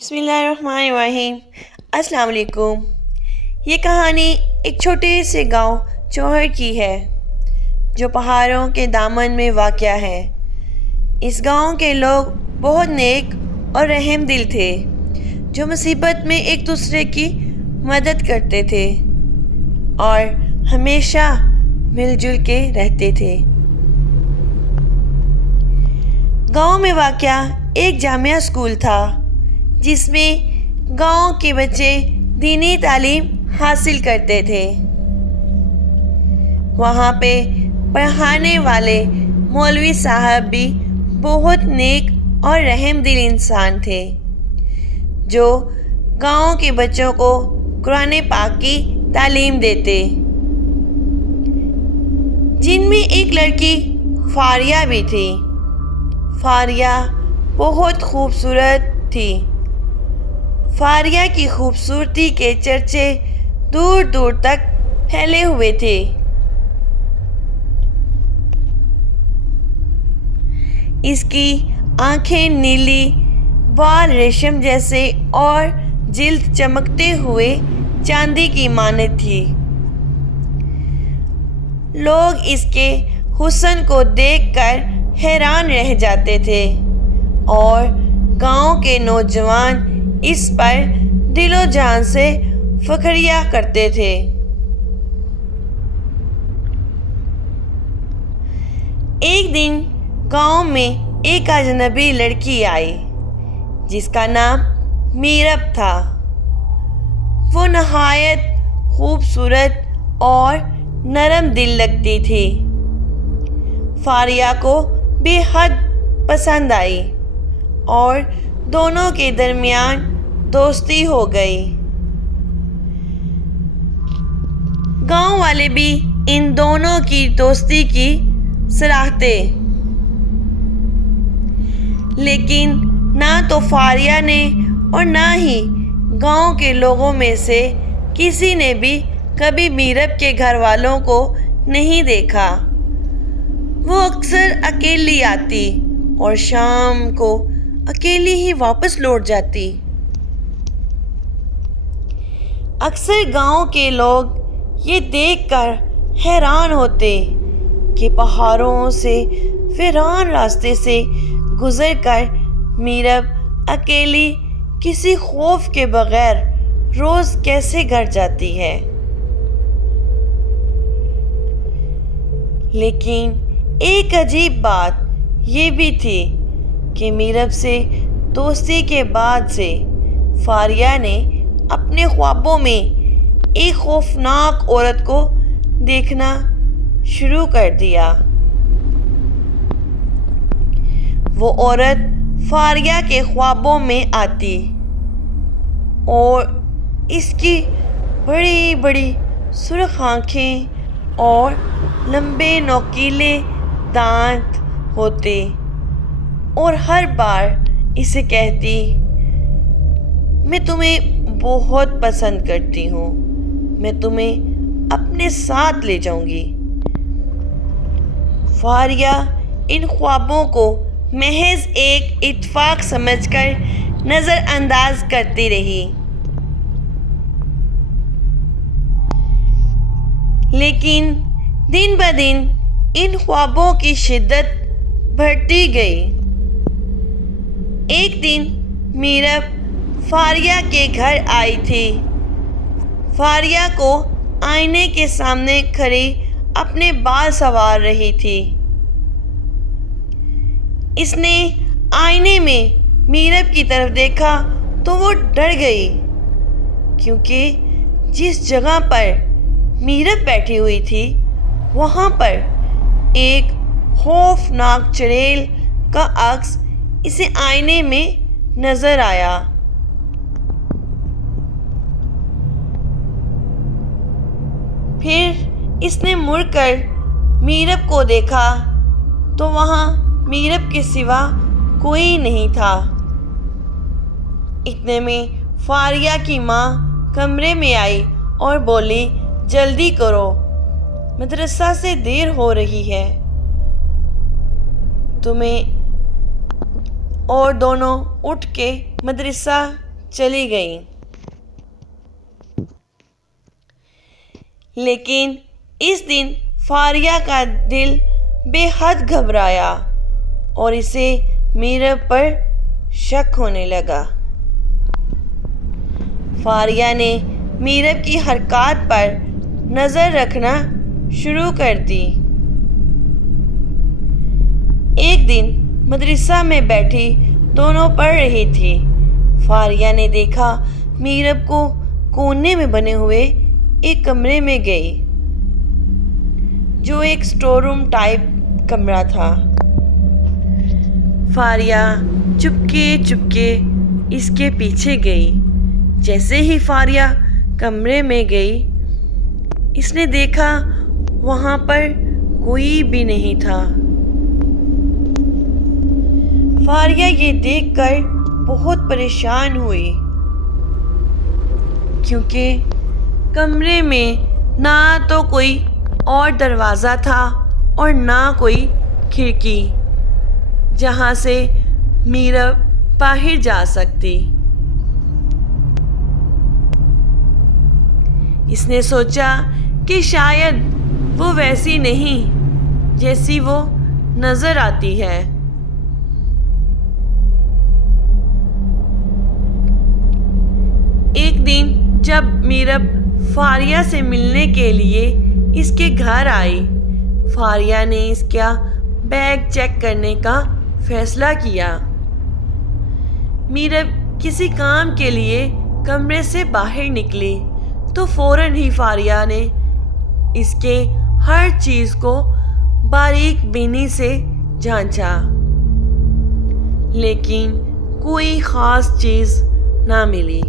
بسم اللہ الرحمن الرحیم۔ السلام علیکم۔ یہ کہانی ایک چھوٹے سے گاؤں چوہر کی ہے جو پہاڑوں کے دامن میں واقع ہے۔ اس گاؤں کے لوگ بہت نیک اور رحم دل تھے جو مصیبت میں ایک دوسرے کی مدد کرتے تھے اور ہمیشہ مل جل کے رہتے تھے۔ گاؤں میں واقع ایک جامعہ اسکول تھا جس میں گاؤں کے بچے دینی تعلیم حاصل کرتے تھے۔ وہاں پہ پڑھانے والے مولوی صاحب بھی بہت نیک اور رحم دل انسان تھے جو گاؤں کے بچوں کو قرآن پاک کی تعلیم دیتے، جن میں ایک لڑکی فاریہ بھی تھی۔ فاریہ بہت خوبصورت تھی۔ فاریہ کی خوبصورتی کے چرچے دور دور تک پھیلے ہوئے تھے۔ اس کی آنکھیں نیلی، بال ریشم جیسے اور جلد چمکتے ہوئے چاندی کی مانند تھی۔ لوگ اس کے حسن کو دیکھ کر حیران رہ جاتے تھے اور گاؤں کے نوجوان اس پر دل و جان سے فخریہ کرتے تھے۔ ایک دن گاؤں میں ایک اجنبی لڑکی آئی جس کا نام میرب تھا۔ وہ نہایت خوبصورت اور نرم دل لگتی تھی۔ فاریہ کو بے حد پسند آئی اور دونوں کے درمیان دوستی ہو گئی۔ گاؤں والے بھی ان دونوں کی دوستی کی سراہتے، لیکن نہ تو فاریہ نے اور نہ ہی گاؤں کے لوگوں میں سے کسی نے بھی کبھی میرب کے گھر والوں کو نہیں دیکھا۔ وہ اکثر اکیلی آتی اور شام کو اکیلی ہی واپس لوٹ جاتی۔ اکثر گاؤں کے لوگ یہ دیکھ کر حیران ہوتے کہ پہاڑوں سے ویران راستے سے گزر کر میرب اکیلی کسی خوف کے بغیر روز کیسے گھر جاتی ہے۔ لیکن ایک عجیب بات یہ بھی تھی کہ میرب سے دوستی کے بعد سے فاریہ نے اپنے خوابوں میں ایک خوفناک عورت کو دیکھنا شروع کر دیا۔ وہ عورت فاریہ کے خوابوں میں آتی اور اس کی بڑی بڑی سرخ آنکھیں اور لمبے نوکیلے دانت ہوتے اور ہر بار اسے کہتی، میں تمہیں بہت پسند کرتی ہوں، میں تمہیں اپنے ساتھ لے جاؤں گی۔ فاریہ ان خوابوں کو محض ایک اتفاق سمجھ کر نظر انداز کرتی رہی، لیکن دن بدن ان خوابوں کی شدت بڑھتی گئی۔ ایک دن میرب فاریہ کے گھر آئی تھی۔ فاریہ کو آئینے کے سامنے کھڑی اپنے بال سنوار رہی تھی۔ اس نے آئینے میں میرب کی طرف دیکھا تو وہ ڈر گئی، کیونکہ جس جگہ پر میرب بیٹھی ہوئی تھی وہاں پر ایک خوفناک چڑیل کا عکس اسے آئینے میں نظر آیا۔ پھر اس نے مڑ کر میرب کو دیکھا تو وہاں میرب کے سوا کوئی نہیں تھا۔ اتنے میں فاریہ کی ماں کمرے میں آئی اور بولی، جلدی کرو، مدرسہ سے دیر ہو رہی ہے۔ تمہیں اور دونوں اٹھ کے مدرسہ چلی گئیں۔ لیکن اس دن فاریہ کا دل بے حد گھبرایا اور اسے میرب پر شک ہونے لگا۔ فاریہ نے میرب کی حرکات پر نظر رکھنا شروع کر دی۔ ایک دن مدرسہ میں بیٹھی دونوں پڑھ رہی تھی۔ فاریہ نے دیکھا میرب کو کونے میں بنے ہوئے ایک کمرے میں گئی، جو ایک اسٹور روم ٹائپ کمرہ تھا۔ فاریہ چپکے چپکے اس کے پیچھے گئی۔ جیسے ہی فاریہ کمرے میں گئی، اس نے دیکھا وہاں پر کوئی بھی نہیں تھا۔ فاریہ یہ دیکھ کر بہت پریشان ہوئی، کیونکہ کمرے میں نہ تو کوئی اور دروازہ تھا اور نہ کوئی کھڑکی جہاں سے میرب باہر جا سکتی۔ اس نے سوچا کہ شاید وہ ویسی نہیں جیسی وہ نظر آتی ہے۔ ایک دن جب میرب فاریہ سے ملنے کے لیے اس کے گھر آئی، فاریہ نے اس کا بیگ چیک کرنے کا فیصلہ کیا۔ میرب کسی کام کے لیے کمرے سے باہر نکلی تو فوراً ہی فاریہ نے اس کے ہر چیز کو باریک بینی سے جانچا، لیکن کوئی خاص چیز نہ ملی۔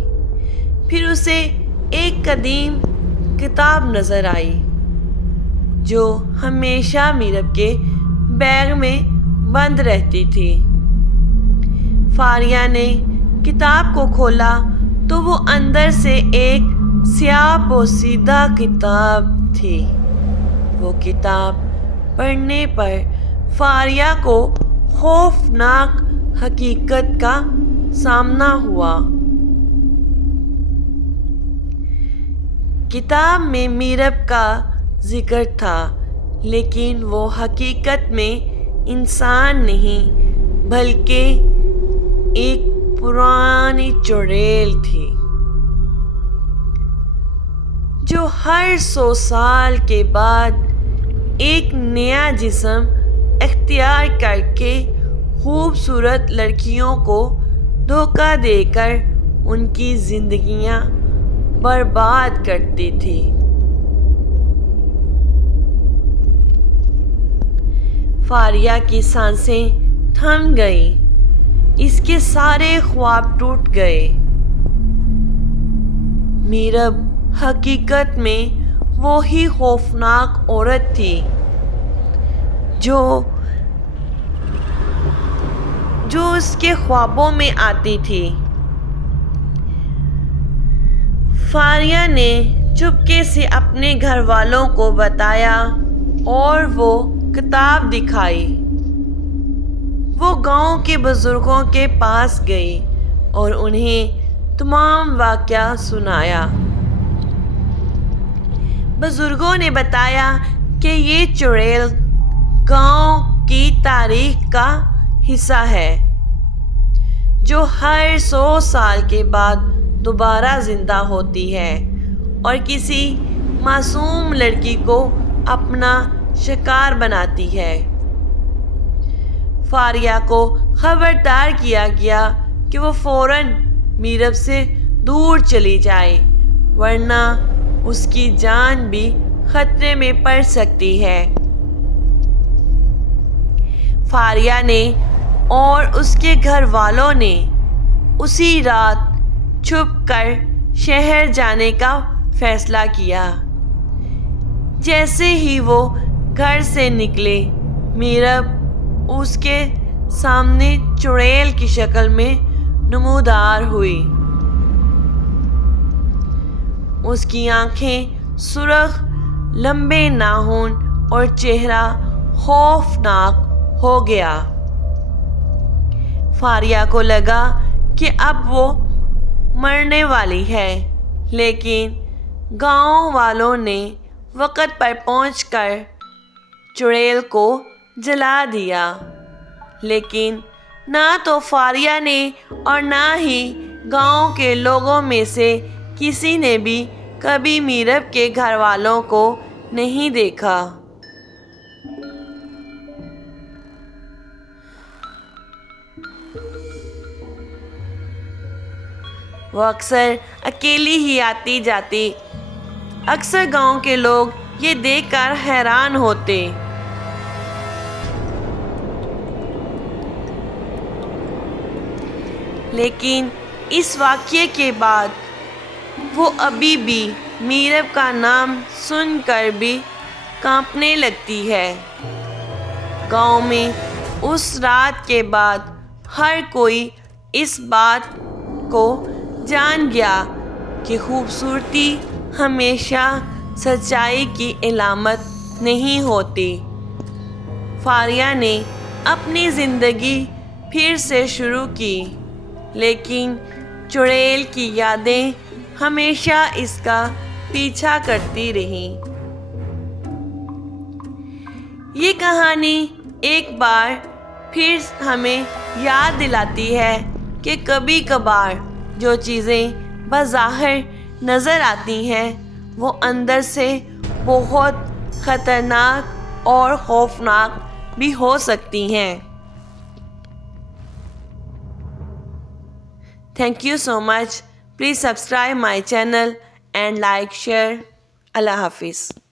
پھر اسے ایک قدیم کتاب نظر آئی جو ہمیشہ میرب کے بیگ میں بند رہتی تھی۔ فاریہ نے کتاب کو کھولا تو وہ اندر سے ایک سیاہ پوشیدہ کتاب تھی۔ وہ کتاب پڑھنے پر فاریہ کو خوفناک حقیقت کا سامنا ہوا۔ کتاب میں میرب کا ذکر تھا، لیکن وہ حقیقت میں انسان نہیں بلکہ ایک پرانی چڑیل تھی، جو ہر 100 سال کے بعد ایک نیا جسم اختیار کر کے خوبصورت لڑکیوں کو دھوکہ دے کر ان کی زندگیاں برباد کرتی تھی۔ فاریہ کی سانسیں تھم گئیں، اس کے سارے خواب ٹوٹ گئے۔ میرب حقیقت میں وہی خوفناک عورت تھی جو اس کے خوابوں میں آتی تھی۔ فاریہ نے چپکے سے اپنے گھر والوں کو بتایا اور وہ کتاب دکھائی۔ وہ گاؤں کے بزرگوں کے پاس گئی اور انہیں تمام واقعہ سنایا۔ بزرگوں نے بتایا کہ یہ چڑیل گاؤں کی تاریخ کا حصہ ہے، جو ہر 100 سال کے بعد دوبارہ زندہ ہوتی ہے اور کسی معصوم لڑکی کو اپنا شکار بناتی ہے۔ فاریہ کو خبردار کیا گیا کہ وہ فوراً میرب سے دور چلی جائے، ورنہ اس کی جان بھی خطرے میں پڑ سکتی ہے۔ فاریہ نے اور اس کے گھر والوں نے اسی رات چھپ کر شہر جانے کا فیصلہ کیا۔ جیسے ہی وہ گھر سے نکلے، میرب اس کے سامنے چڑیل کی شکل میں نمودار ہوئی۔ اس کی آنکھیں سرخ، لمبے ناخن اور چہرہ خوفناک ہو گیا۔ فاریہ کو لگا کہ اب وہ مرنے والی ہے، لیکن گاؤں والوں نے وقت پر پہنچ کر چڑیل کو جلا دیا۔ لیکن نہ تو فاریہ نے اور نہ ہی گاؤں کے لوگوں میں سے کسی نے بھی کبھی میرب کے گھر والوں کو نہیں دیکھا۔ وہ اکثر اکیلی ہی آتی جاتی۔ اکثر گاؤں کے لوگ یہ دیکھ کر حیران ہوتے۔ لیکن اس واقعے کے بعد وہ ابھی بھی میرب کا نام سن کر بھی کانپنے لگتی ہے۔ گاؤں میں اس رات کے بعد ہر کوئی اس بات کو جان گیا کہ خوبصورتی ہمیشہ سچائی کی علامت نہیں ہوتی۔ فاریہ نے اپنی زندگی پھر سے شروع کی، لیکن چڑیل کی یادیں ہمیشہ اس کا پیچھا کرتی رہیں۔ یہ کہانی ایک بار پھر ہمیں یاد دلاتی ہے کہ کبھی کبھار جو چیزیں بظاہر نظر آتی ہیں وہ اندر سے بہت خطرناک اور خوفناک بھی ہو سکتی ہیں۔ Thank you so much. Please subscribe my channel and like, share. Allah Hafiz.